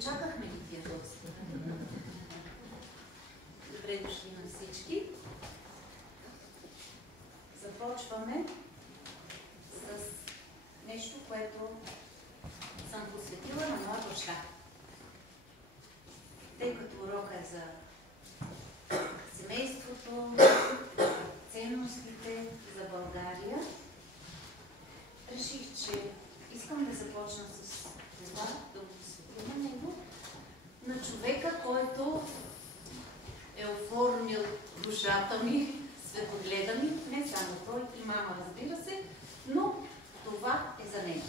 Дочакахме ги тия гости. Добре дошли на всички. Започваме с нещо, което съм посветила на моя баща. Тъй като урока е за семейството, ценностите, за България, реших, че искам да започна с това, да го посветя на него, на човека, който е оформил душата ми, светогледа ми, не само той и мама, разбира се, но това е за него.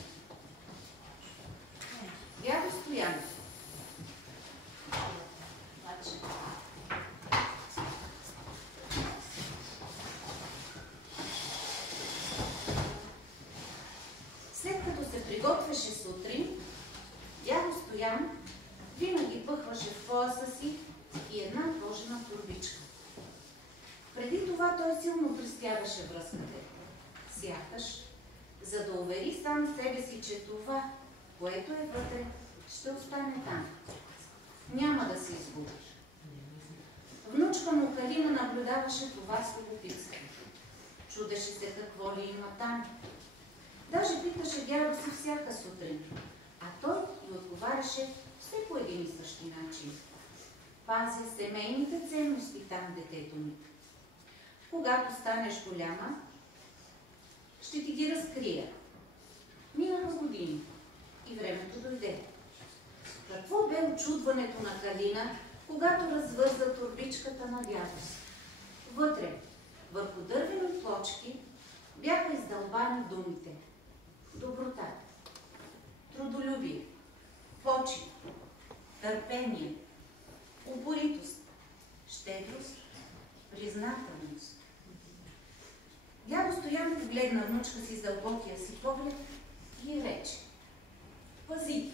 Дядо Стоянов. След като се приготвяше сутрин, дядо Стоян винаги пъхваше в пояса си и една кожена турбичка. Преди това той силно пристягаше връзката. Сякаш, за да увери сам себе си, че това, което е вътре, ще остане там. Няма да се изгуби. Внучка му Калина наблюдаваше това с любопитство. Чудеше се какво ли има там. Даже питаше дядо си всяка сутрин, а той и отговаряше все по един и същи начин. Пазя семейните ценности там, детето ми. Когато станеш голяма, ще ти ги разкрия. Минаха години и времето дойде. Какво бе очудването на Калина, когато развърза турбичката на дядо си? Вътре, върху дървени плочки, бяха издълбани думите: доброта, трудолюбие, почет, търпение, упоритост, щедрост, признателност. Дядо Стоян погледна внучка си с дълбокия си поглед и рече: пази,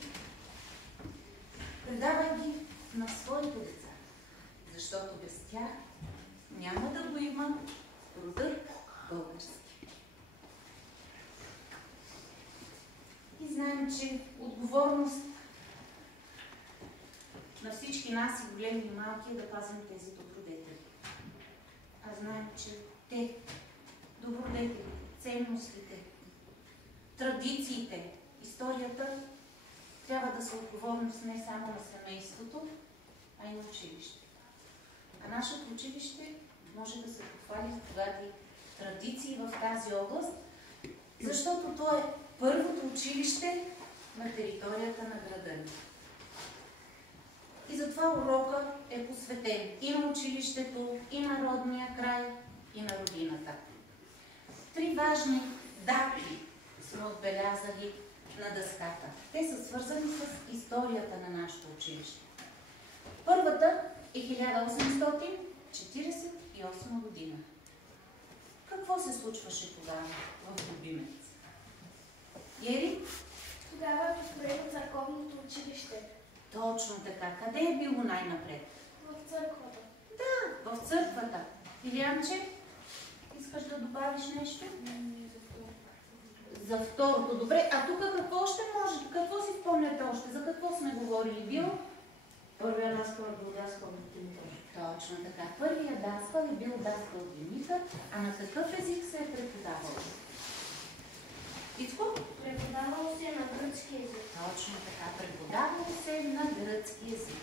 предавай ги на своите деца, защото без тях няма да го има родът български. И знаем, че отговорност на всички нас, и големи и малки, е да пазим тези добродетели. А знаем, че те, добродетели, ценностите, традициите, историята, трябва да са отговорност не само на семейството, а и на училище. А нашето училище може да се похвали с богати традиции в тази област, защото то е първото училище на територията на града ни. И затова урока е посветен и на училището, и на родния край, и на родината. 3 важни дати сме отбелязали на дъската. Те са свързани с историята на нашето училище. Първата е 1848 година. Какво се случваше тогава в Любимец? Ери? Тогава е построено църковното училище. Точно така. Къде е било най-напред? В църквата. Да, в църквата. Илианче, искаш да добавиш нещо? За второто. Добре, а тук какво още може? Какво си спомняте още? За какво сме говорили? Бил? Първият даскал е бил даскал Димитър. Точно така. Първият даскал е бил даскал Димитър, а на какъв език се е преподавал? Ицко? Преподавало се на гръцки език. Точно така. Преподавало се на гръцки език.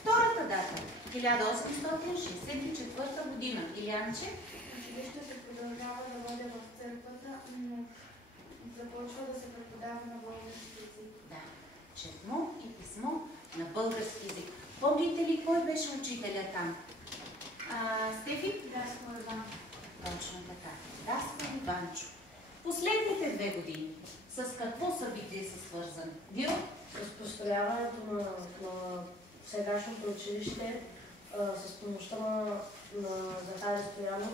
Втората дата. 1864 година. Илианче? Училището продължава да води в църквата, но започва да се преподава на български език. Да. Четмо и писмо на български език. Помните ли кой беше учителя там? Стефи? Даскал Иван. Точно така. Даскал Иванчо. Последните 2 години с какво събитие са свързани? Вил? С построяването на сегашното училище, с помощта на Захари Стоянов,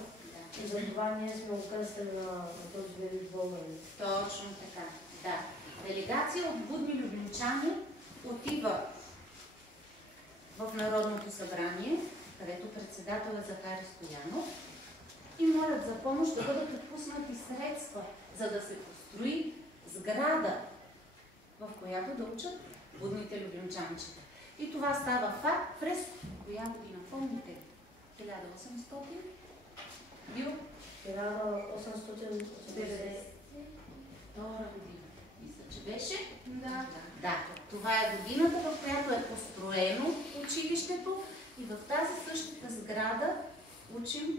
И за това ние сме окръстени на този вид българи. Точно така, да. Делегация от будни любимчани отива в Народното събрание, където председател е Захари Стоянов, и молят за помощ да бъдат отпуснати средства, за да се построи сграда, в която да учат будните любимчанчета. И това става факт през коя година? Помните? 1800? Бил? 1882 година. Мисля, че беше? Да. Да. Това е годината, в която е построено училището и в тази същата сграда учим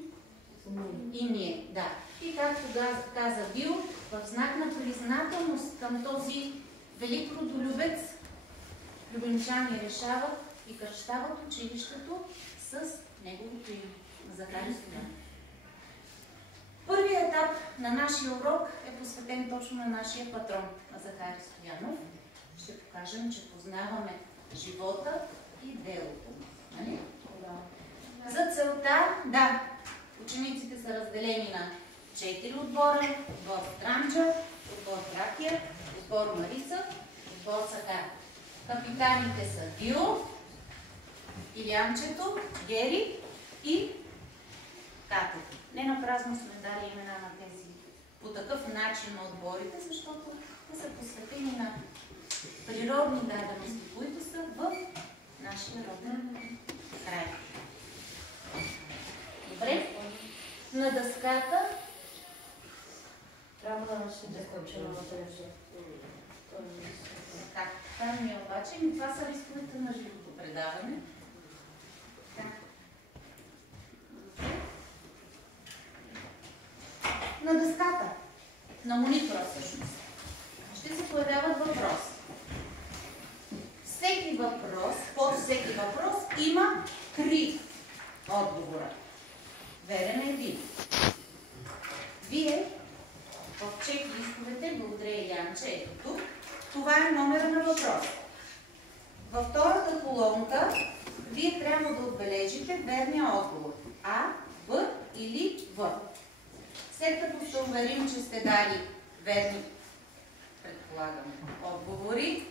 и ние. Да. И както каза Бил, в знак на признателност към този велик родолюбец, любимчани решават и кръщават училището с неговото име, Захари Стоянов. Първият етап на нашия урок е посветен точно на нашия патрон, на Захари Стоянов. Ще покажем, че познаваме живота и делото. Нали? Да. За целта, да, учениците са разделени на 4 отбора. Отбор Странджа, отбор Тракия, отбор Марица, отбор Сакар. Капитаните са Дио, Илианчето, Гери и Катето. Не напразно сме дали имена на тези по такъв начин на отборите, защото те са посветени на природни дадености, които са в нашия роден край. Добре? На дъската трябва да се докочим на този. Как? Това ми е обаче, това са рисковете на живото предаване. На дъската, на монитора всъщност, ще се появяват въпроси. Всеки въпрос, под всеки въпрос има 3 отговора. Верен е един. Вие в чек-листовете, благодаря Илианче, ето тук, това е номера на въпроса. Във втората колонка вие трябва да отбележите верния отговор. А, Б или В. След като се уверим, че сте дали верни, предполагам, отговори,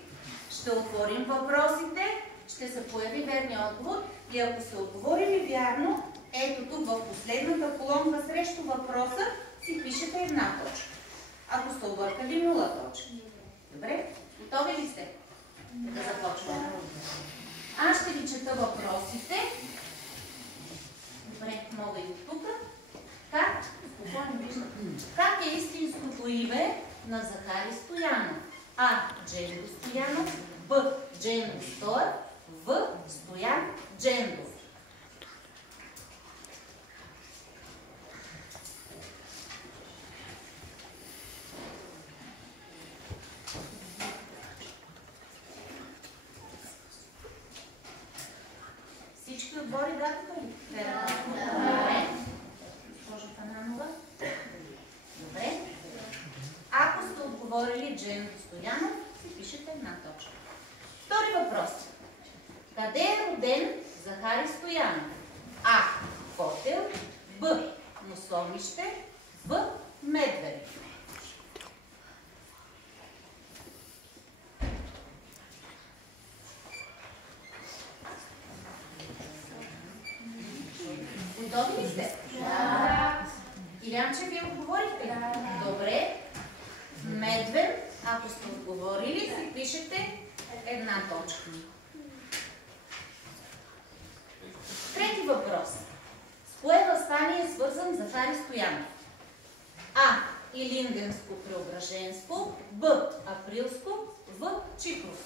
ще отворим въпросите, ще се появи верния отговор и ако сте отговорили вярно, ето тук в последната колонка срещу въпроса си пишете 1 точка. Ако сте объркали 0 точка. Добре? Готови ли сте? Да започваме. Аз ще ви чета въпросите. Добре, мога и от тук. Как е истинското име на Захари Стоянов? А. Джендо Стоянов, Б. Джендо Стоев, В. Стоян Джендов. Всички отбори дадоха ли? Да. Госпожа Фананова? Добре. Ако сте отговорили Джендо Стоянов, си пишете 1 точка. Втори въпрос. Къде е роден Захари Стоянов? А. Котел, Б. Московище, В. Медведи. Готови ли сте? Да. Илианче, вие отговорихте? Да. Добре. Медвен, ако сте отговорили, си пишете 1 точка. Трети въпрос. С кое въстание е свързан Захари Стоянов? А. Илинденско-Преображенско, Б. Априлско, В. Чипровско.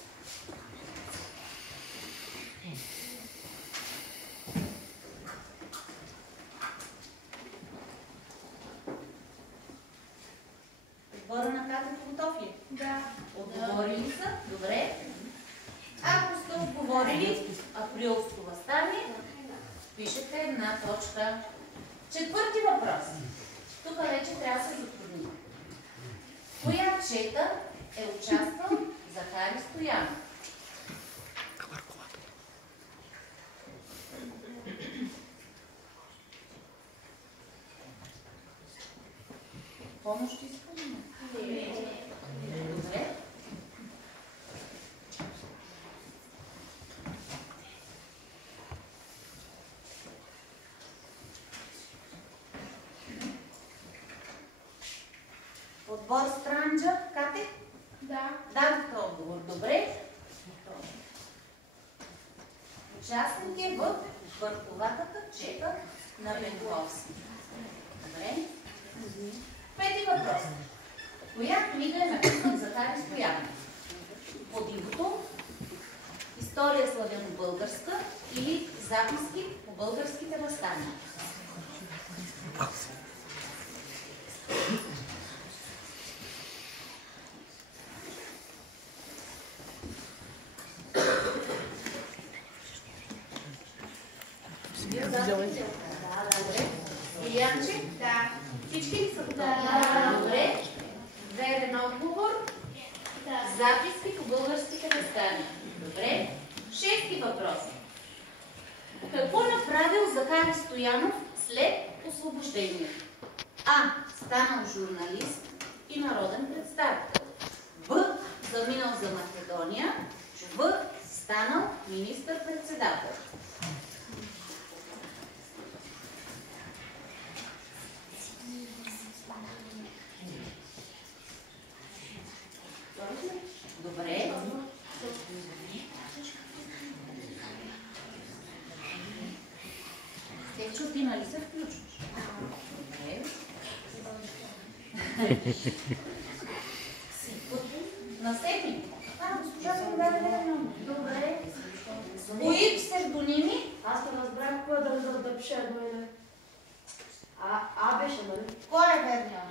Отбора на Катето готов ли? Да. Отговорили са? Добре. Ако сте отговорили априлско въстание, пишете 1 точка. Четвърти въпрос. Тук вече трябва да се затрудним. В коя чета е участвал Захари Стоянов? помощ искаме? Не. Добре. Отбор Странджа, Кате? Да. Дадохте отговор. Добре. Участник е в върховатата чека на Бенковски. Добре. Пети въпрос. Коя книга е написана за Захари Стоянов? Подимото, История славяно-българска или Записки по българските въстания? Илиянче? Да. Всички ли са готови? Да. Добре. Верен отговор? Да. Записки по българските въстания. Добре. Шести въпрос. Какво направил Захари Стоянов след освобождението? А. Станал журналист и народен представител. Б. Заминал за Македония. В. Станал министър-председател. Добре. Стефчо, ти нали се включваш? Добре. На Стефи? Госпожа се даде много. Добре. Кои псевдоними? Аз не разбрах кой да пише едно име. А беше, нали? Кой е верният?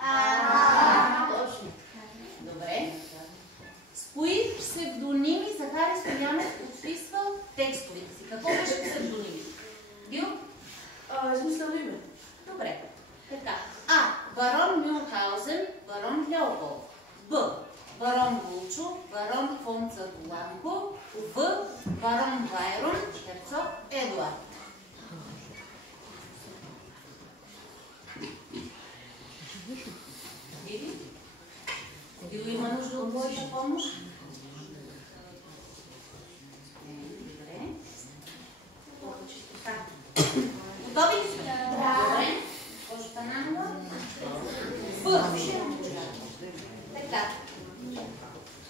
Точно. Добре. С кои псевдоними Захари Стоянов подписвал текстовете си? Какво беше псевдоними? Бил? Измислено име. Добре. Така. А. Барон Мюнхаузен, барон Леополд. Б. Барон Вулчо, барон фон Църкуланко. В. Барон Байрон, херцог Едуард. Или? Бил има нужда от твоя помощ? Добре. Готови ли сте? Добре. Госпожо Тананова? Б. Така.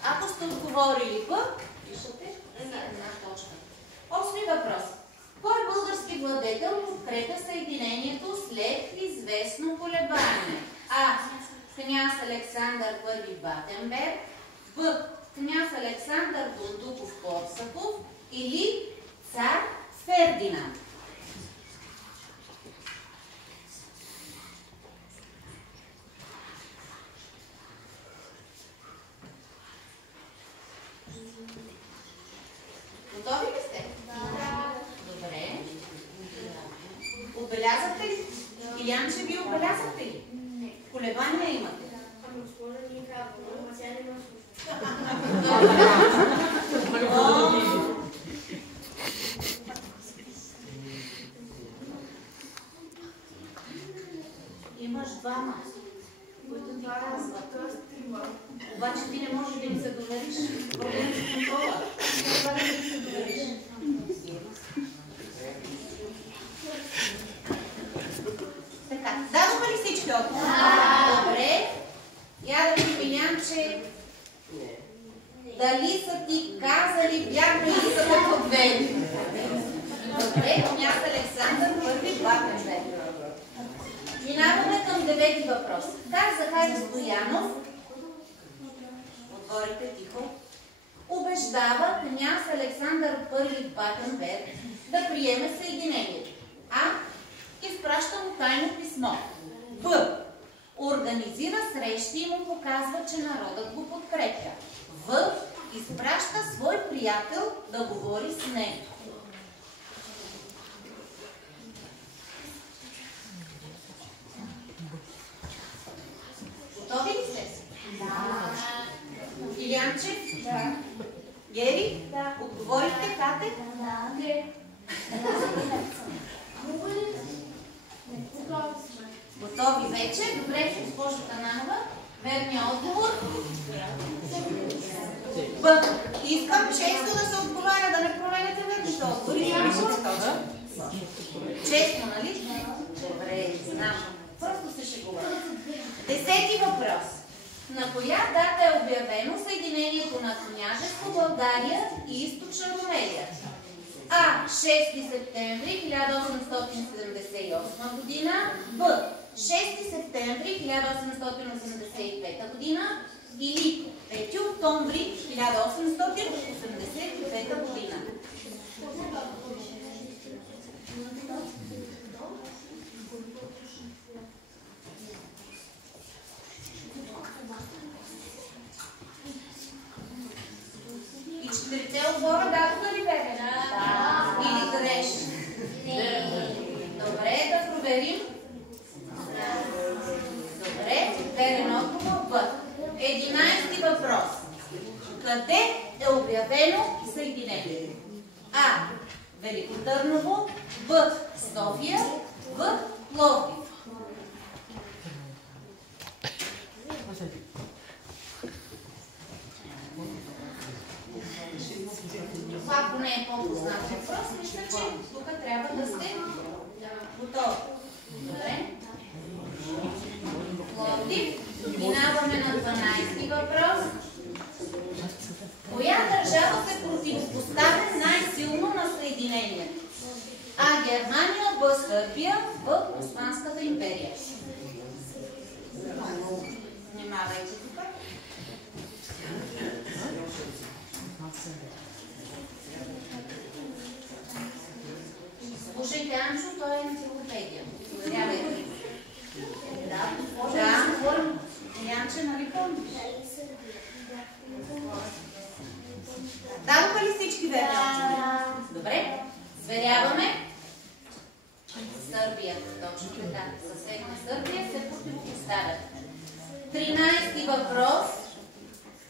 Ако сте отговорили Б, пишете една точка. Осми въпрос. Кой български владетел подкрепя съединението след известно колебание? А. Княз Александър I Батенберг. Б. Княз Александър Бундуков-Корсаков или цар Фердинанд. Готови ли сте? Да. Добре. Отбелязахте ли? Илиянче, вие отбелязахте ли? Не. Колебания имате? Ама госпожа ни казва, ама тя не ме слуша. Имаш двама, които ти казват. Обаче ти не можеш да им се довериш. Проблем с контрола. Това да не се довериш. Така, дадоха ли всички отговори? Добре. Я да ви видям, че дали са ти казали вярно или са те подвели. Добре, княз Александър I Батенберг. Минаваме към девети въпрос. Как Захари Стоянов, отворите тихо, убеждава княз Александър I Батенберг да приеме съединението? А. Изпраща му тайно писмо. Б. Организира срещи и му показва, че народът го подкрепя. В. Изпраща свой приятел да говори с него. Готови ли сте? Да. Илиянче? Да. Гери? Да. Отговорихте, Кате? Да. Не. Мога ли? Не. Готови сме. Готови вече? Добре, госпожо Тананова. Верният отговор? Б. Искам често да се отговаря, да не променяте верните отговори. Честно, нали? Добре, знам. Просто се шегувам. 10-ти въпрос. На коя дата е обявено съединението на княжество България и Източна Румелия? А. 6 септември 1878 година. Б. 6 септември 1885 година. Или 5 октомври 1885 година. И четирите отбора дадоха ли бебе? Да. Или греш? Не. Добре, да проверим. Добре, верен отговор Б. 11-ти въпрос. Къде е обявено съединение? А. Велико Търново. Б. София. В. Пловдив. Това, ако не е по-познат въпрос, мисля, че тук трябва да сте готови. Добре? Пловдив. Минаваме на 12-ти въпрос. Коя държава се противопоставя най-силно на съединението? А. Германия. Б. Сърбия. В. Османската империя. Внимавайте тук. Слушайте, Анчо, той е енциклопедия. Уверявайте. Да, говорим. Янче, нали помниш? Дадоха ли всички верни отговори? Добре. Сверяваме. Сърбия. Точно така. Съседна Сърбия се противопоставят. 13-ти въпрос.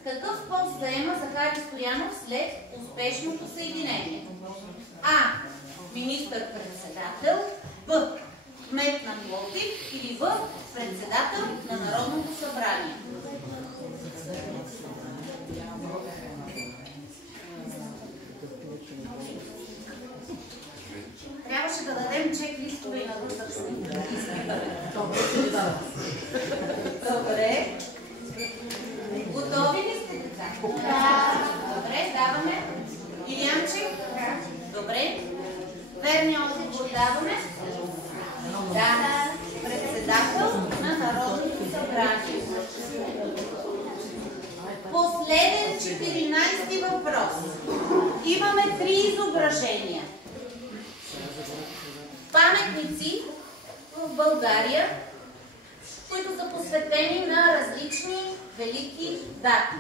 Какъв пост заема Захари Стоянов след успешното съединение? А. Министър-председател. Б. Кмет на Пловдив. Или В. Председател на Народното събрание. Трябваше да дадем чек-листове и на възрастни. Добре. Готови ли сте, деца? Да. Добре, даваме. Илиянче? Добре. Верният отговор даваме? Да. Председател на Народното събрание. Последен 14-ти въпрос. Имаме 3 изображения. Паметници в България, които са посветени на различни велики дати.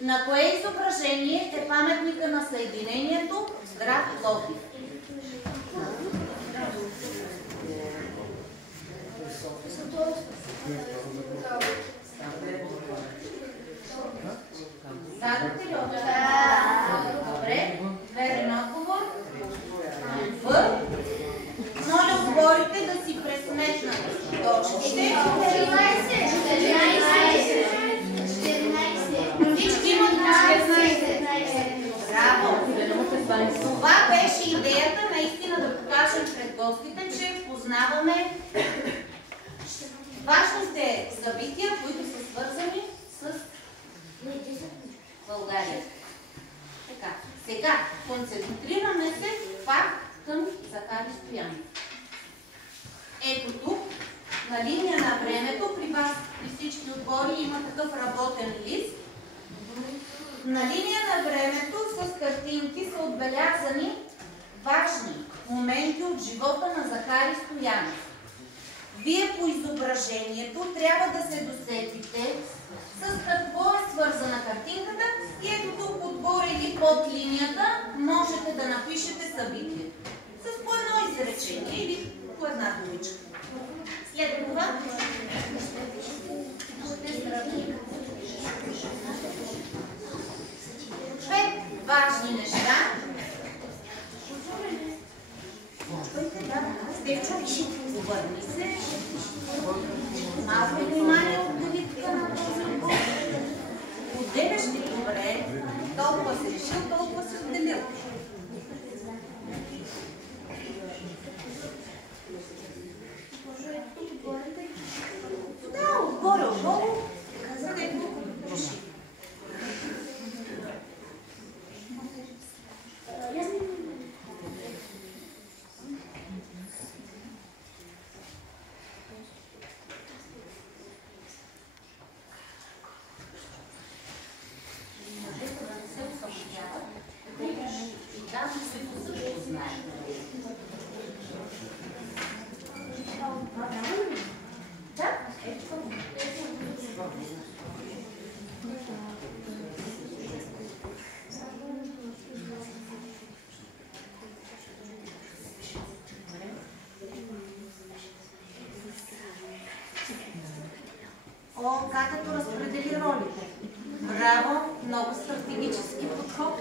На кое изображение е паметника на съединението в град Пловдив? Дадохте ли отговор? Да. Добре. Верен отговор. В. Моля отговорите да си пресметнат точките. 14. Всички имат 14. Браво! Това беше идеята наистина да покажем пред гостите, че познаваме важните събития, които са свързани с България. Така, сега концентрираме се пак към Захари Стоянов. Ето тук, на линия на времето, при вас, при всички отбори има такъв работен лист. На линия на времето с картинки са отбелязани важни моменти от живота на Захари Стоянов. Вие по изображението трябва да се досетите с какво е свързана картинката и ето тук отгоре или под линията можете да напишете събитието. С по едно изречение или по една думичка. След това ще сравним 5 важни неща. Певчо, обърни се. Малко внимание от главитка на този отбор. Отделяш ли добре, толкова си решил, толкова си отделил. Да, отгоре-отдолу, където реши. О, Катето разпредели ролите. Браво, много стратегически подход.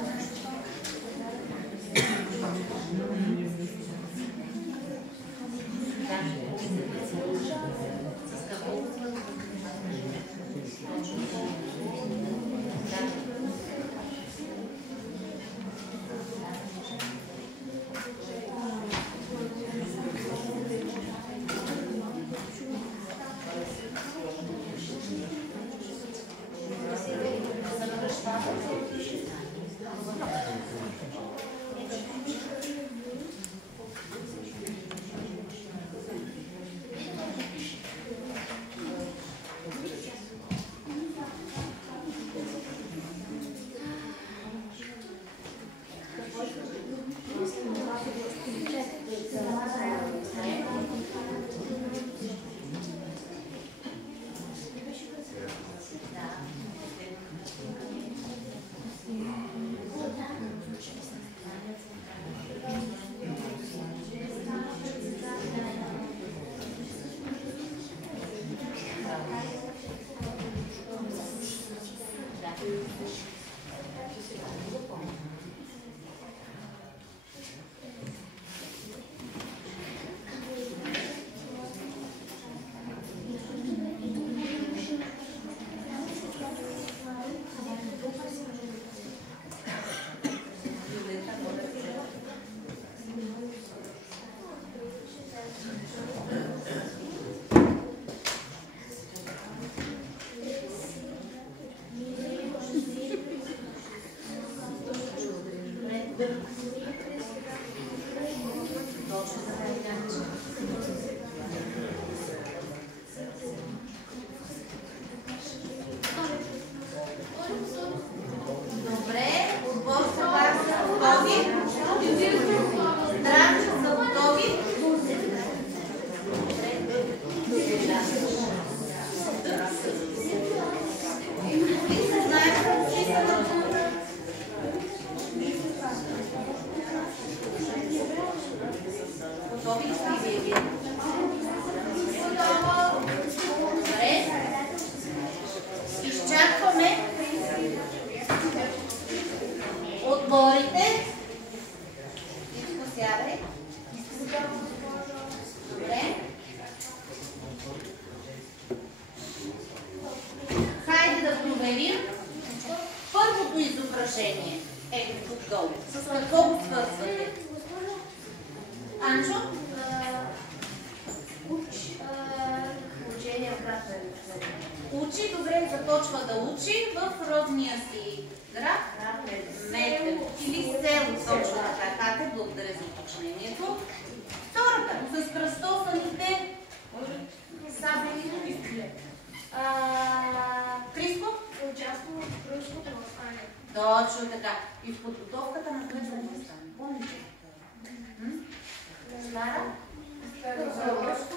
Учи, добре, започва да учи в родния си град, Метел или село, точно така. Кате, благодаря за уточнението. Втората, с кръстосаните сабели и пистолет. Криско? Участвам в руското въстание. Точно така. И в подготовката на което въстание. Помните? Стара?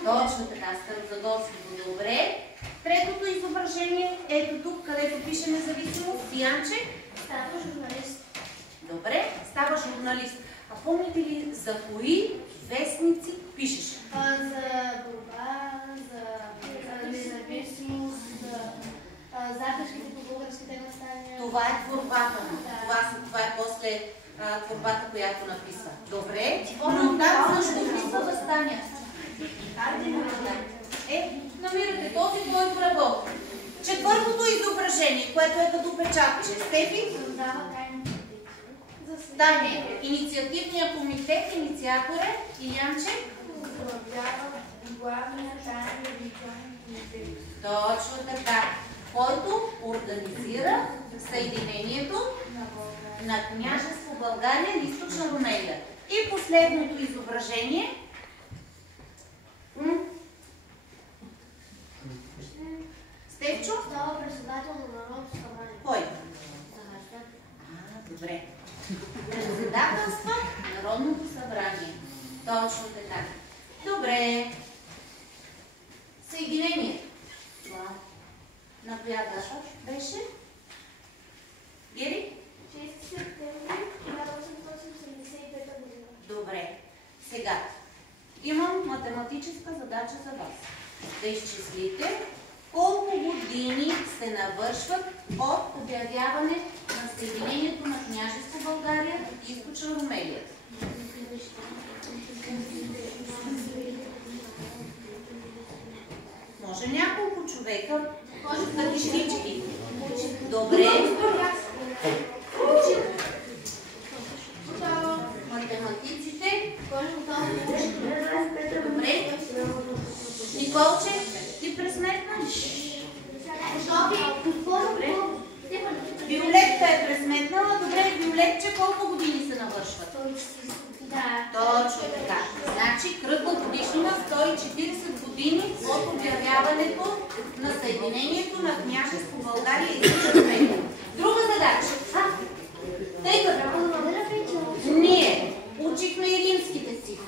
Точно така, Старозагорското. Добре. Третото изображение, ето тук, където пише независимост. Янче. Става журналист. Добре, става журналист. А помните ли за кои вестници пишеше? За борба, за независимост, записките по българските въстания. Това е творбата му. Това е после творбата, която написва. Добре. Но там също писва въстания. изображение, което е като печатче. Стефи? Таня, инициативния комитет, инициатор е Илянче? Точно така. Който организира съединението на княжество България и Източна Румелия. И последното изображение. Стефчо? Става председател на Народното събрание. Кой? Добре. Председателства Народното събрание. Точно така. Добре. Съединение. На коя дата беше? Гери? 6 септември 1875 година. Добре. Сега, имам математическа задача за вас. Да изчислите колко години се навършват от обявяване на съединението на княжество България и Източна Румелия. Може няколко човека, може да всички. Добре. Математиците. Добре. Николче, ти пресметна? Добре. Виолетка е пресметнала. Добре, Виолетче, колко години се навършват? Точно така. Значи кръгла годишнина 140 години от обявяването на съединението на княжество България и Източна Румелия. Друга задача. Тъй като ние учихме и римските цифри.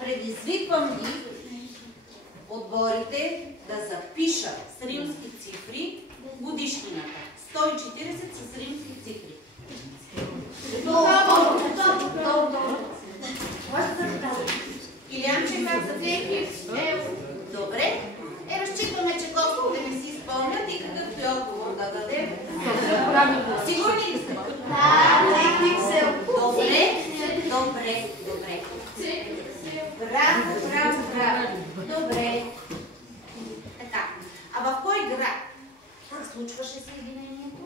Предизвиквам ги отборите да запишат с римски цифри годишнината. 140 с римски цифри. Илянче, как за всеки? Добре. Разчитаме, че гостите не си спомнят и какъвто е отговор да дадем. Сигурни ли сте? Добре. Браво. Добре. Така. А в кой град се случваше съединението?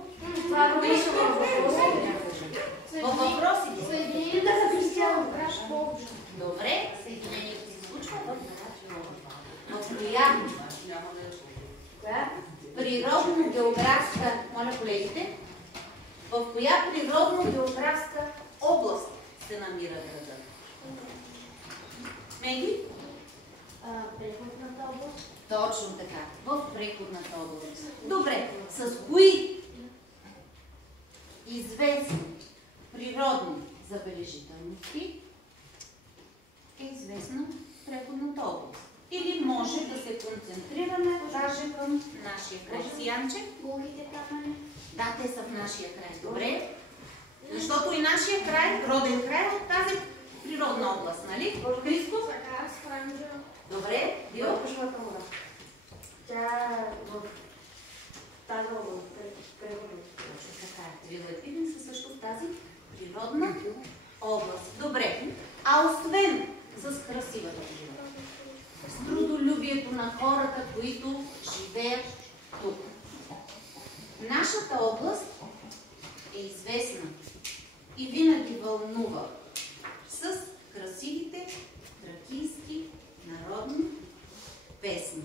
Във въпросите. Съединението за християн. Добре, съединението се случва в коя природно-географска, моля колегите, в коя природно-географска област се намира града? Меги? Преходната област. Точно така, в преходната област. Добре, с кои известни природни забележителности е известна преходната област? Или може да се концентрираме даже към нашия край? Сиянче? Голите камъни. Да, те са в нашия край. Добре. Защото и нашия край, роден край, е от тази природна област, нали? Христо? Така, Странджа. Добре. Био? Тя е в тази област. Така е. Релативни са също в тази природна област. Добре. А освен с красивата природа, с трудолюбието на хората, които живеят тук. Нашата област е известна и винаги вълнува с красивите тракийски народни песни.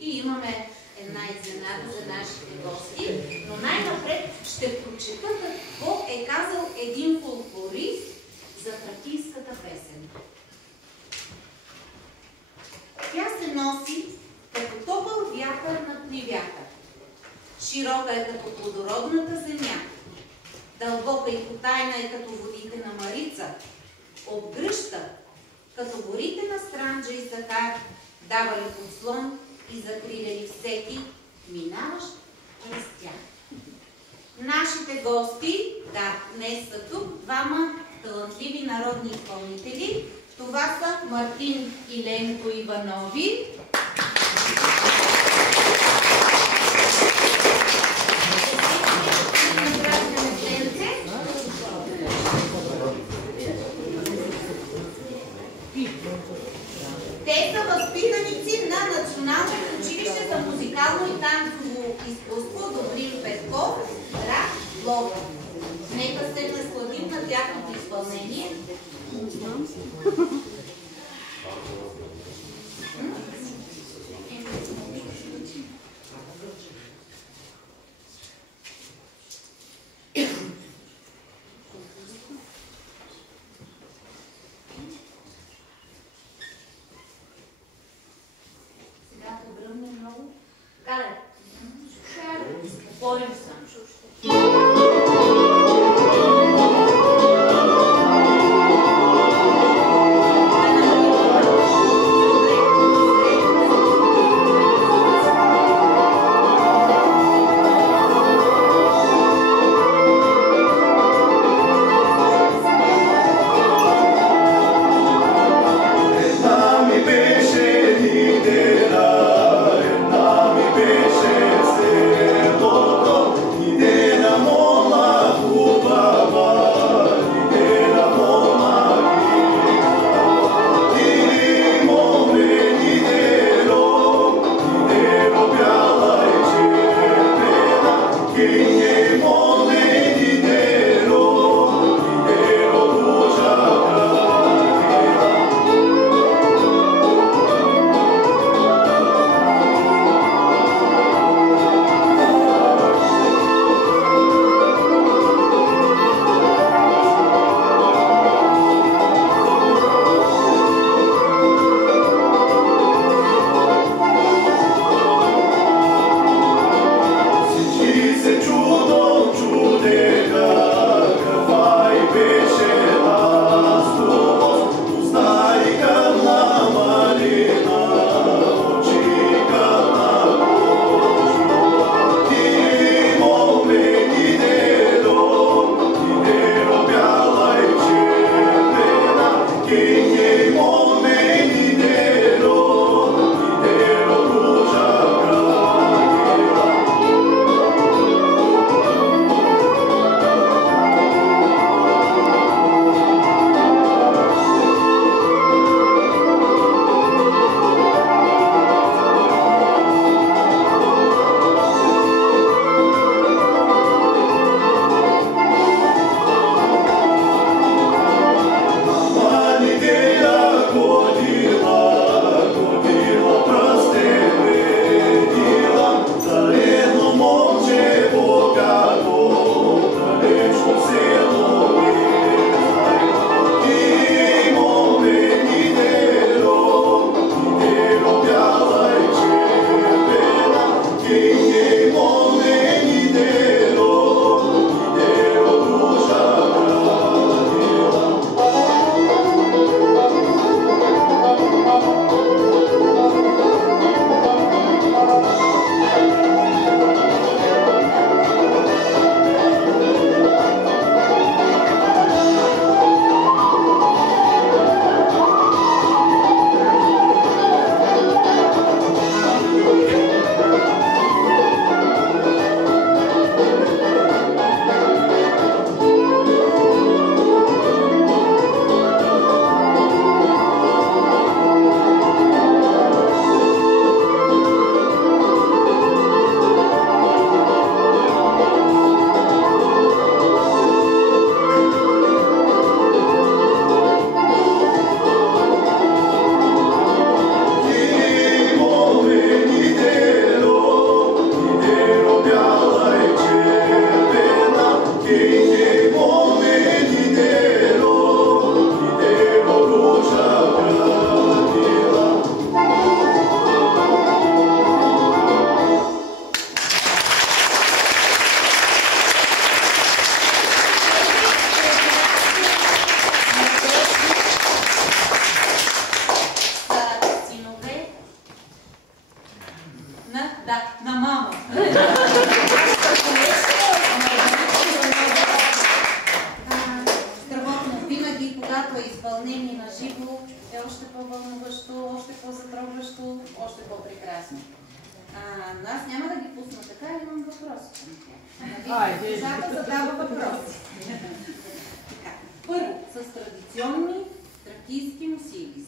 И имаме една изненада за нашите гости, но най-напред ще прочета какво е казал един фолклорист за тракийската песен. Тя се носи като топъл вятър над нивята. Широка е като плодородната земя. Дълбока и потайна е като водите на Марица. Обгръща като горите на Странджа и Захар, давали подслон и закриляли всеки, минаващ през тях. Нашите гости, да, днес са тук двама талантливи народни изпълнители. Това са Мартин и Ленко Иванови. Те са възпитаници на Националното училище за музикално и танцово изкуство Добрин Петков, град Ловеч. Нека се насладим на тяхното изпълнение. Сега те бръмне много. Кале. Спокоен съм. Аз няма да ги пусна така, имам въпроси. Децата задава въпроси. Първо, с традиционни тракийски носили.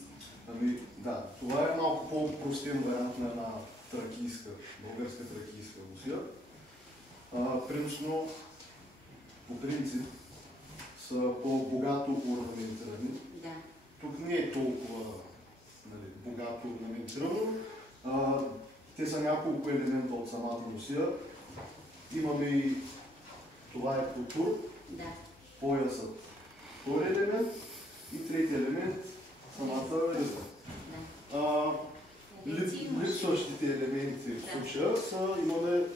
Ами да, това е малко по-простен вариант на една тракийска, българска тракийска Русия. Принципно, по принцип, са по-богато орнаментирани. Да. Тук не е толкова богато орнаментирано. Те са няколко елемента от самата Русия. Имаме и това е култур, Да. поясът втори елемент и трети елемент самата риза. Липсващите елементи в случая са,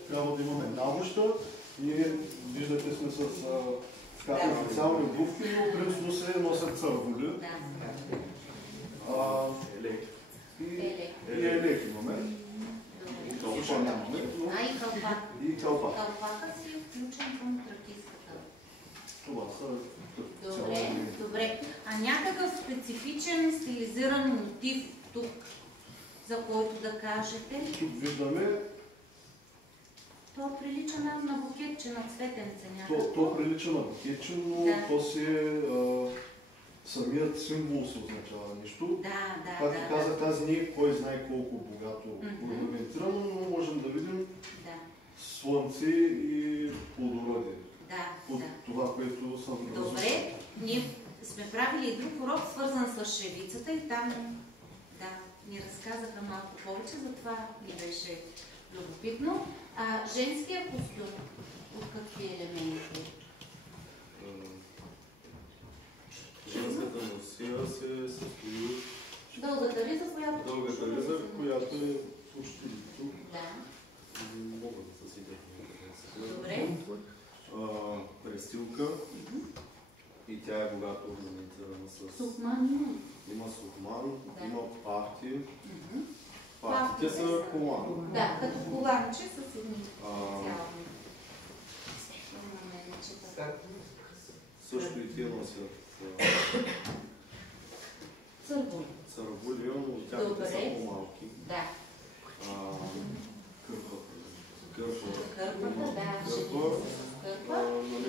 трябва да имаме набуща. Ние виждате сме с специални обувки, но принципно се носят църволи. И елек имаме. Слуша нямаме. И кълпак. И кълпак. Кълпака си е включен към тракийската. Това са Добре, добре. А някакъв специфичен стилизиран мотив тук, за който да кажете? Тук виждаме. То прилича на букетче, на цветенце някакво. То прилича на букетче, но то си е самият символ се означава нещо. Както казах, тази не е кой знае колко богато орнаментирано, но можем да видим слънце и плодородие. От това, което съм разучил. Добре, ние сме правили и друг урок, свързан с шевицата и там ни разказаха малко повече, затова ни беше любопитно. Женския костюм, от какви елементи? Женската носия се състои от Дългата риза, която е почти тук. Мога да се сидя. Добре. Престилка и тя е богато орнаментирана с... Сукман има? Има сукман, има пахти. Пахтите са колан. Да, като коланче с едни специални. Също и те носят цървули. Цървули, но тяхните са по-малки. Да. Кърпата,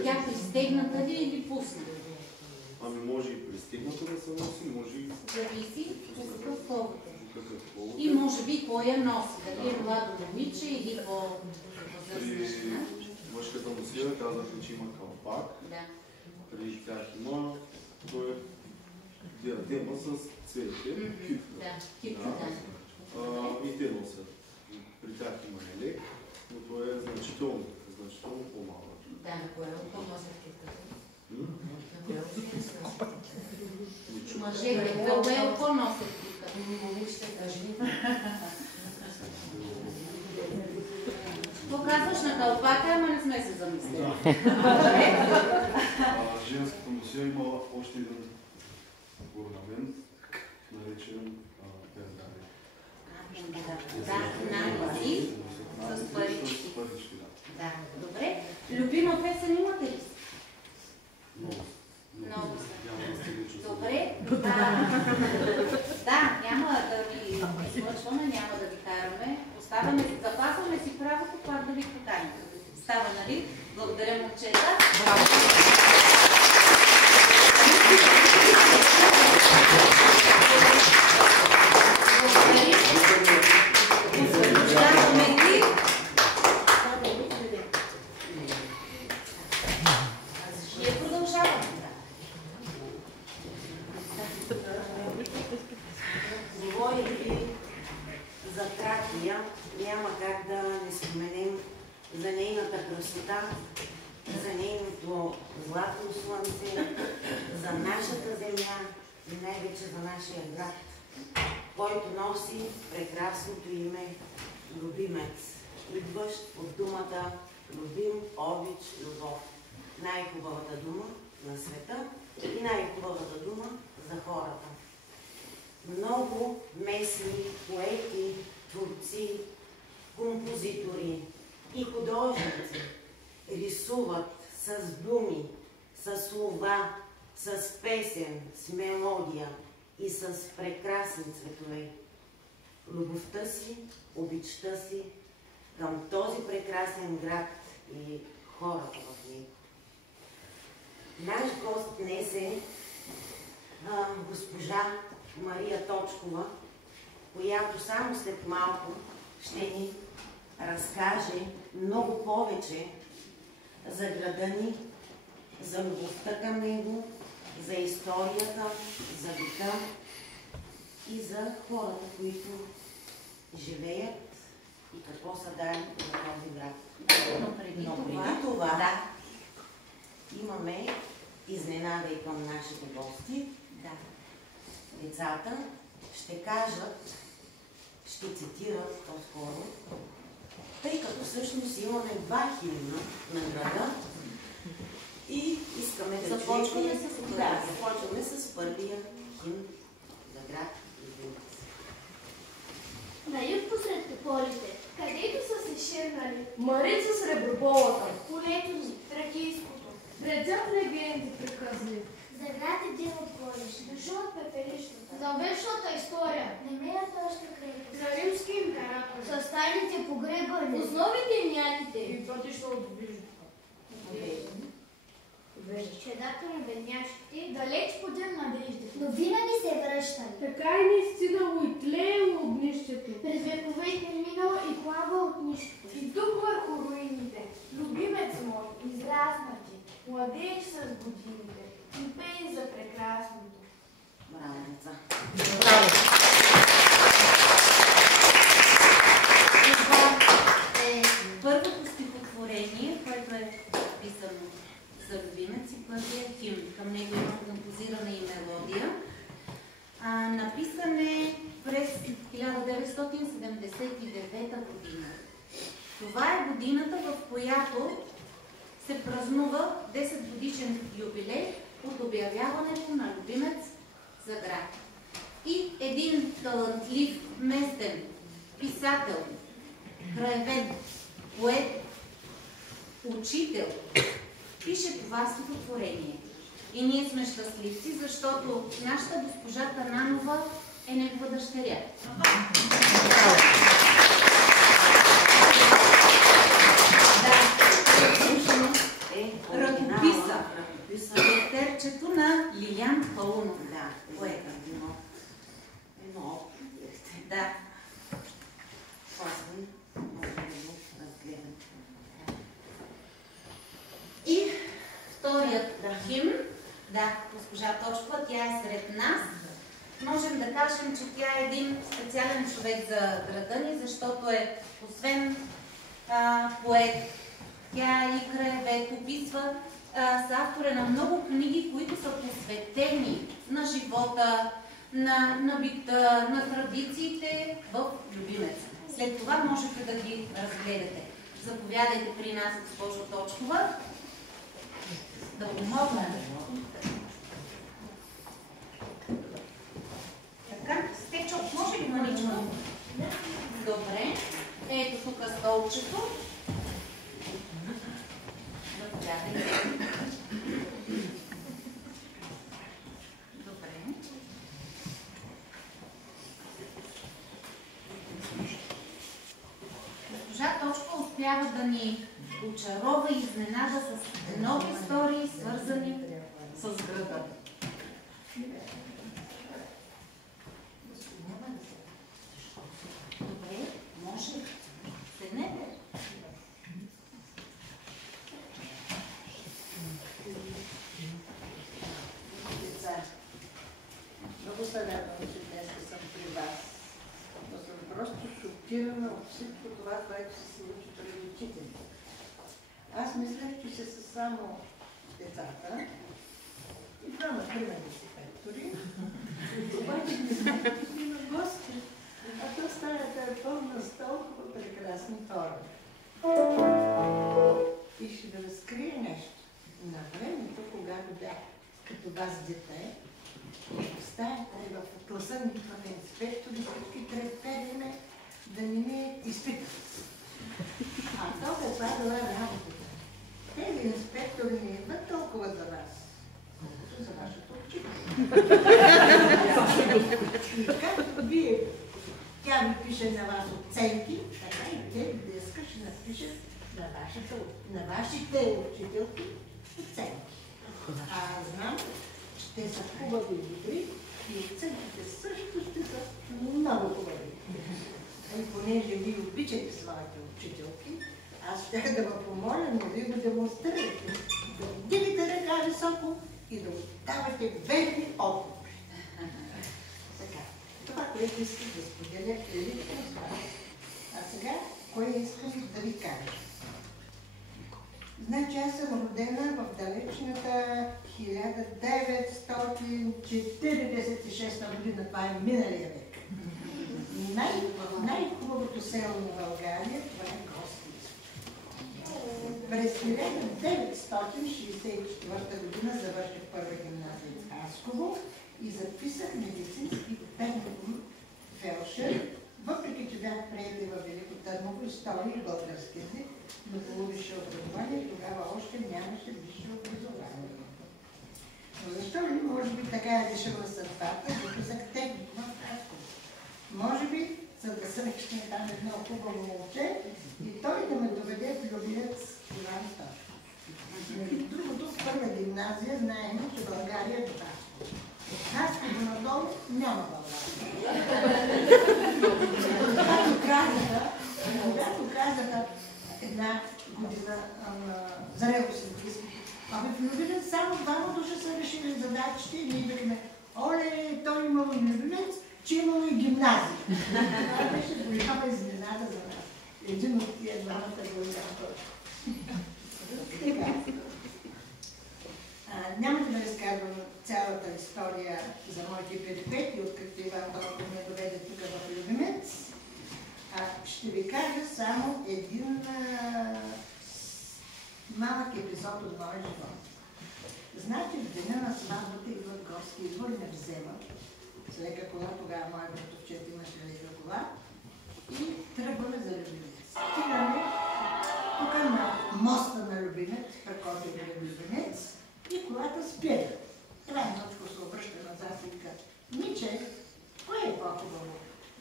Тя пристегната ли или пусната? Може и пристегната да се носи, може и... Зависи по какъв повод. И може би кой я носи, дали е младо момиче или по-възрастна. Мъжката носия казахме, че има калпак. При тях има диадема с цвете, кипка. И те носят. При тях има елек, но то е значително по-малък. На кое око носят кипката? Мъжете, на кое око носят кипката? Момичетата, жените. То казваш на кълпака, ама не сме се замислили. Женската носия има още един орнамент, наречен пендари. Нарези с парички. Добре. Любима песен имате ли? Много са. Добре. Няма да ви измъчваме, няма да ви караме. Запазваме си правото, пак да ви поканим. Става, нали? Благодаря, момчета. Говорейки за Тракия, няма как да не споменем за нейната красота, за нейното златно слънце, за нашата земя и най-вече за нашия град, който носи прекрасното име Любимец, идващ от думата любим, обич, любов. Най-хубавата дума на света и най-хубавата дума за хората. Много местни поети, творци, композитори и художници рисуват с думи, с слова, с песен, с мелодия и с прекрасни цветове. Любовта си, обичта си към този прекрасен град и хората в него. Наш гост днес е госпожа Мария Точкова, която само след малко ще ни разкаже много повече за града ни, за любовта към него, за историята, за бита и за хората, които живеят и какво са дали на този град. Но преди това да. Имаме изненада и към нашите гости. Да. Децата ще кажат, ще цитират по-скоро, тъй като всъщност имаме два химна на града и искаме да започваме чуем. с първия. Да, започваме с първия химн за град Любимец. На юг посред тополите, където са се ширнали Марица Среброполата, полето ни, тракийското, Редят легенди приказли. за град един от горещ, дошъл от пепелищата, За вечната история. немеятърска крепост, За римски император. с тайните погребани, Основите и няните. И пътища от ближната. чедата на бедняшките, Далеч подем надеждите. но винаги се връщали. Така и не стигнало и тлеело огнището. През вековете минало и плава от нищото. И тук върху руините, любимец мой, израснати, младееш с годините, и пей за прекрасното. Браво, деца! Браво! Това е първото стихотворение, което е писано за Любимец и първият химн. Към него има композирана и мелодия. Написан е през 1979 година. Това е годината, в която се празнува 10 годишен юбилей от обявяването на Любимец за град. И един талантлив местен писател, краевед, поет, учител пише това стихотворение. И ние сме щастливци, защото нашата госпожа Тананова е негова дъщеря. Ръкописа. Летерчето на Лилян Паунов. Да, Поета. Едно. Да. Класни, може да го разгледам. И вторият химн, да, госпожа Точкова, тя е сред нас. Можем да кажем, че тя е един специален човек за града ни, защото е, освен поет, тя е и краевед, описва с автора на много книги, които са посветени на живота, на бита, на традициите в Любимец. След това можете да ги разгледате. Заповядайте при нас, госпожо Точкова, да помогнем. Така, Стечо, може ли маничко? Добре. Ето тук столчето. Заповядайте. Добре. Госпожа Точка успява да ни очарова и изненада с нови истории, свързани с града. Добре, може. Седнете. Деца, Много се радвам, че днес съм при вас. Но съм просто шокирана от всичко това, което се случи пред очите ми. Аз мислех, че ще са само децата и двама примерни си пектори. Обаче не знам, че има гости. А то стаята е пълна с толкова прекрасни хора. И ще ви разкрия нещо. На времето, когато бях като вас дете, в стаята и в класа ми в инспектори всички трепедеме да не ме изпитат. А то каква била работата? Тези инспектори не идват толкова за вас, колкото за вашето учителство. И както вие, тя ви пише на вас оценки, така и те днеска ще напишат на вашите учителки оценки. А знам, че те са хубави и добри и оценките също ще са много хубави. И понеже ви обичате своите учителки, аз ще да ви помоля, но вие го демонстрирате. Да вдигате ръка високо и да давате верни отговори. Така, това, което искам да споделя лично с вас. А сега, кое искам да ви кажа? Значи аз съм родена в далечната 1946 година, това е миналия век. Най-хубавото село на България, това е Горски Извор. През 1964 година завърших първа гимназия в Хасково и записах медицински техникум фелдшер, въпреки че бях приета във Велико Търново история и български език, но по висше образование тогава още нямаше висше образование. Но защо ли, може би така е решила съдбата, записах техникум в Хасково. Може би, за да срещне там едно хубаво момче и той да ме доведе в Любимец Иван Тошков. Между другото, в първа гимназия знаем, че България е това. От Хасково надолу няма България. Когато казаха една година зрелост на близки, абе в Любимец само двама души са решили задачите и ние бихме, оле, той имало и Любимец, че имало и гимназия. Това беше голяма изненада за нас. Един от тия двамата голяма точка. Няма да разказвам цялата история за моите перипетии, откакто Иван Тошков ме доведе тук в Любимец. Ще ви кажа само един малък епизод от моя живот. Значи в деня на сватбата идват Горски Извор и ме вземат с лека кола, тогава моя братовчет имаше лека кола и тръгваме за Любимец. Стигаме тук на моста на Любимец, прекото е Любимец, и колата спира. Крайночко се обръща назад и казва: Миче, кое е по-хубаво?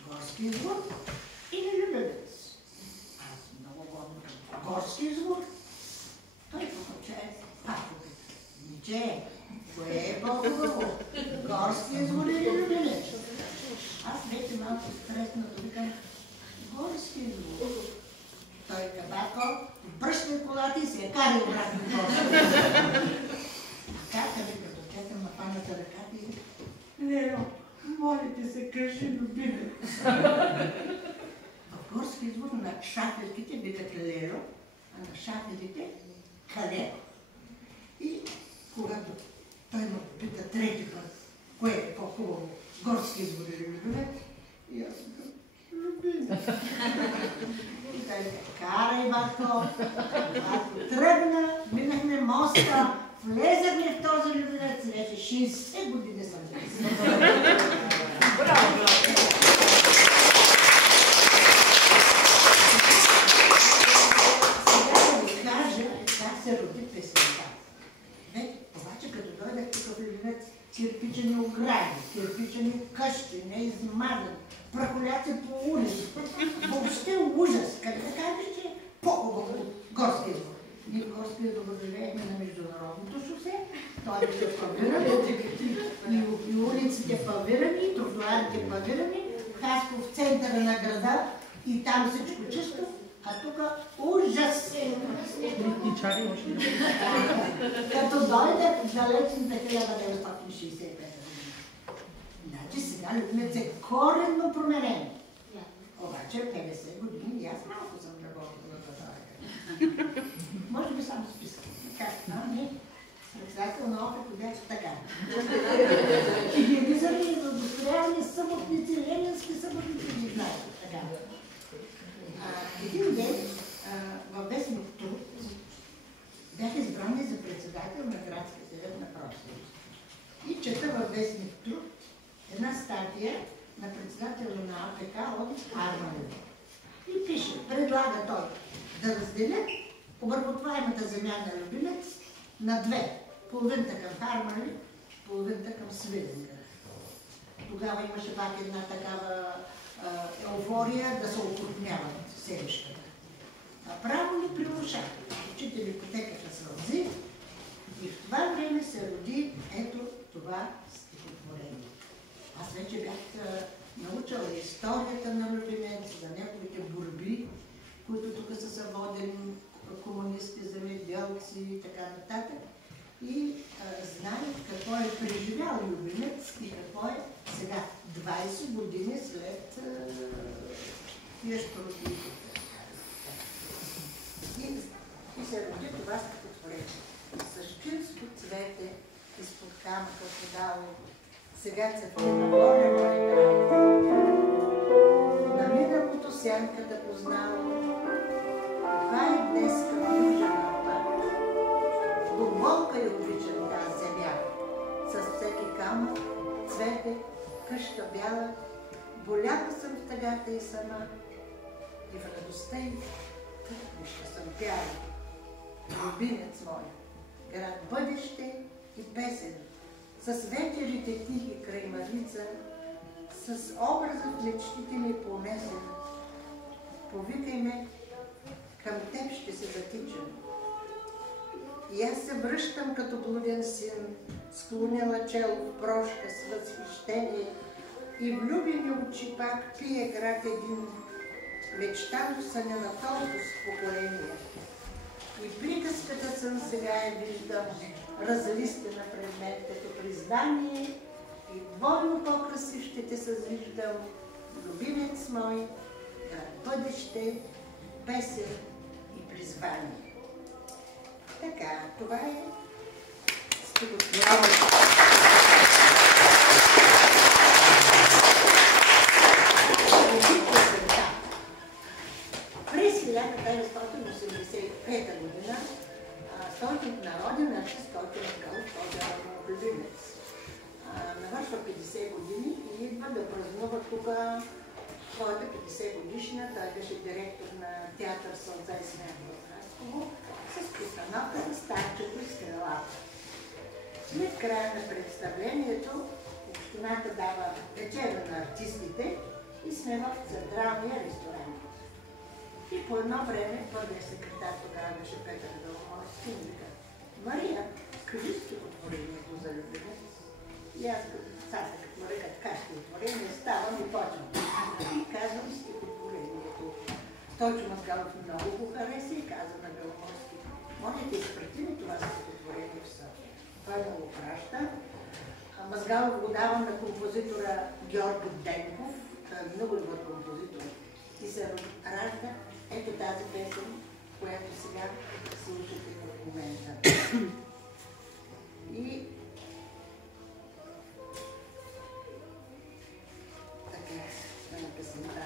Горски Извор или Любимец? Аз много годно казвам: Горски Извор. Той помълчае, пак попита: Миче, кое е по-хубаво? Горски Извор или Любимец? Аз вече малко стреснато викам: Горски Извор. Той кабако връща колата и се я кари обратно в Горски. Така ми като на паната ръката и: Лело, моля ти се, кажи Любимец. В Горски Извор на шаферките викат Лело, а на шаферите Калеро. И когато той ме пита трети път, кое е по-хубаво, Горски Извор или Любимец, и аз казвам: Любимец. И той ме: карай, батко. Когато тръгна, минахме моста, влезахме в този Любимец, вече 60 години съм здесь. Браво! Сега да ви кажа как се роди песента. Обаче като дойдах тук в Любимец, кирпичени огради, кирпичени къщи, неизмазани, прахоляци по улици. Въобще ужас. Как да кажеш, че по-хубаво Горски Извор. Ние в Горски Извор живеехме на международното шосе, той беше павиран, и улиците павирани, и тротуарите павирани, Хасково в центъра на града и там всичко чисто, а тук ужас. Като дойде в далечната 1965 година. Значи сега Любимец е коренно променен. Обаче 50 години и аз малко съм работила за това. Може би само списък. Не, председател на опит бях така. Хигиенизъм и индустриални съботници, ленински съботници, ги знаете. Така. Един ден във вестник Труд бях избрана за председател на градския съвет на профсъюзите. И чета във вестник Труд една статия на председателя на АПК от Харманли. И пише, предлага той да разделят обработваемата земя на Любимец на две. Половината към Харманли, половината към Свиленград. Тогава имаше пак една такава еуфория да се окрупняват селищата. Право ли приушах? Учители потекаха сълзи и в това време се роди ето това стихотворение. Аз вече бях научила историята на Любимец, за неговите борби изпиеш протеините. И се роди това стихотворение. Същинско цвете изпод камъка подало, сега цъфти на воля моя край. На миналото сянката познала, това е днес към южена пак. Глубока и обичам тази земя, с всеки камък, цвете, къща бяла, болява съм в тъгата и сама, и в радостта й тъкне ще съм пяла. Любимец мой, град бъдеще и песен, с вечерите тихи край Марица, с образа в мечтите ми понесен. Повикай ме, към теб ще се затичам. И аз се връщам като блуден син, склонила чело в прошка с възхищение, и влюбени очи пак пие град един, мечтан в съня на толкова поколение. И приказката съм сега я виждам, разлистена пред мен като признание, и двойно по-красив ще те съзвиждам, любимец мой, град бъдеще, песен и призвание. Така, това е стихотворение. През 1985 година Стойчев народен артист Стойчев Мазгалов, този е любимец, навършва 50 години и идва да празнува тук своята 50 годишна. Той беше директор на театър Сълза и смях в Хасково с постановка Старчето и стрелата. След края на представлението общината дава вечеря на артистите и сме в централния ресторант. И по едно време първият секретар тогава беше Петър Беломорски и ми вика: Мария, кажи стихотворението за любимец. И аз като му река така стихотворение, ставам и почвам. И казвам стихотворението. Стойчо Мазгалов много го хареса и каза на Беломорски: моля да изпрати ми това стихотворение в София. Той му го праща. Мазгалов го дава на композитора Георги Денков, той е много добър композитор. И се ражда ето тази песен, която сега слушате в момента. И така, на песента.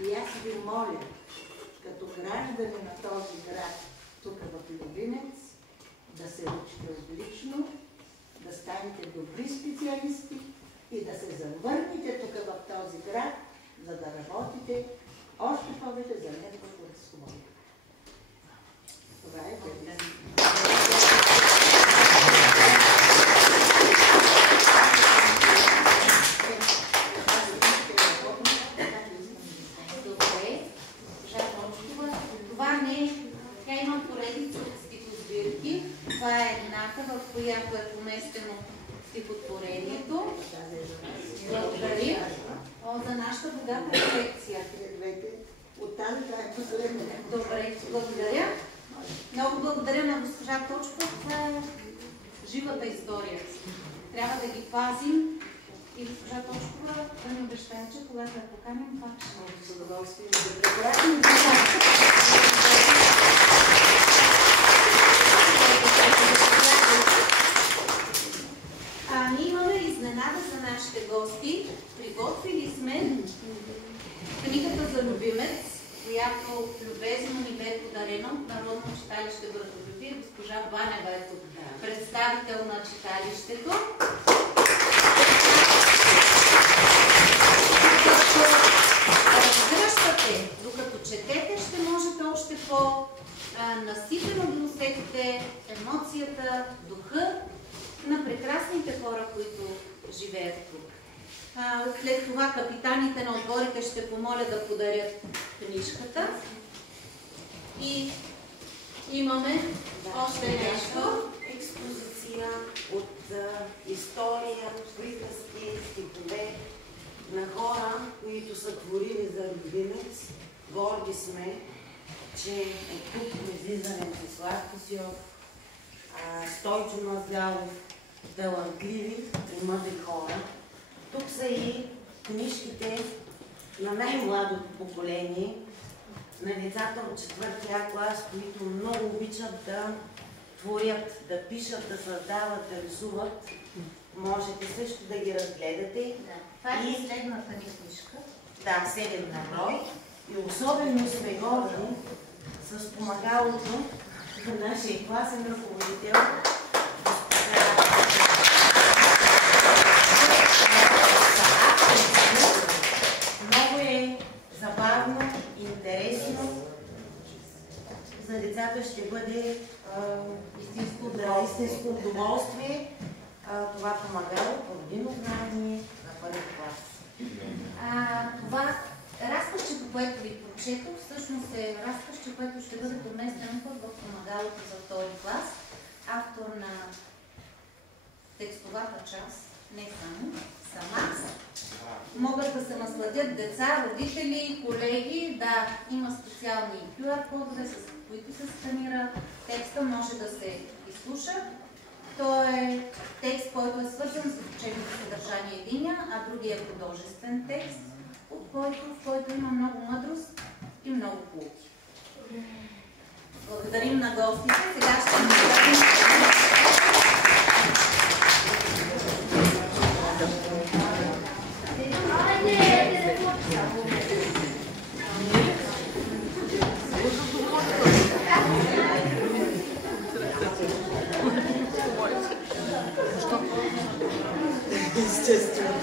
И аз ви моля, като граждани на този град, тук в Любимец, да се учите отлично, да станете добри специалисти и да се завърнете тук в този град, за да работите още повече за неговото разхода. Това е нашата богата колекция. Оттам е последно. Добре, благодаря. Много благодаря на госпожа Точкова за живата история. Трябва да ги пазим и госпожа Точкова да ни обещае, че когато я поканим, пак ще бъде с удоволствие да препратим. Ние имаме изненада за нашите гости. Приготвили сме книгата за любимец, която любезно ни бе подарена от Народно читалище Братолюбие. Госпожа Банева е тук, представител на читалището. Разгръщате, докато четете, ще можете още по-наситено да усетите емоцията, духа на прекрасните хора, които живеят тук. След това капитаните на отборите ще помоля да подарят книжката. И имаме още нещо. Експозиция от история, приказки, стихове на хора, които са творили за любимец. Горди сме, че е тук излизане Слав Косьов, Стойчо Мазгалов, талантливи и мъдри хора. Тук са и книжките на най-младото поколение, на децата от 4-ти клас, които много обичат да творят, да пишат, да създават, да рисуват. Можете също да ги разгледате. Това е последната ни книжка. Да, 7 на брой. И особено сме горди с помагалото на нашия класен ръководител. Много е забавно, интересно. За децата ще бъде истинско удоволствие. Това помагало по-годино знание на първи клас. Това разказче, което ви прочетох, всъщност е разказче, което ще бъде поместено в помагалото за втори клас. Автор на текстовата част, не само, съм аз. Могат да се насладят деца, родители, колеги. Да, има специални QR кодове, с които се сканира текста, може да се изслуша. То е текст, който е свързан с учебното съдържание единия, а другия е художествен текст, в който има много мъдрост и много полуки. Благодарим на гостите. Сега ще ни представим. Естествено.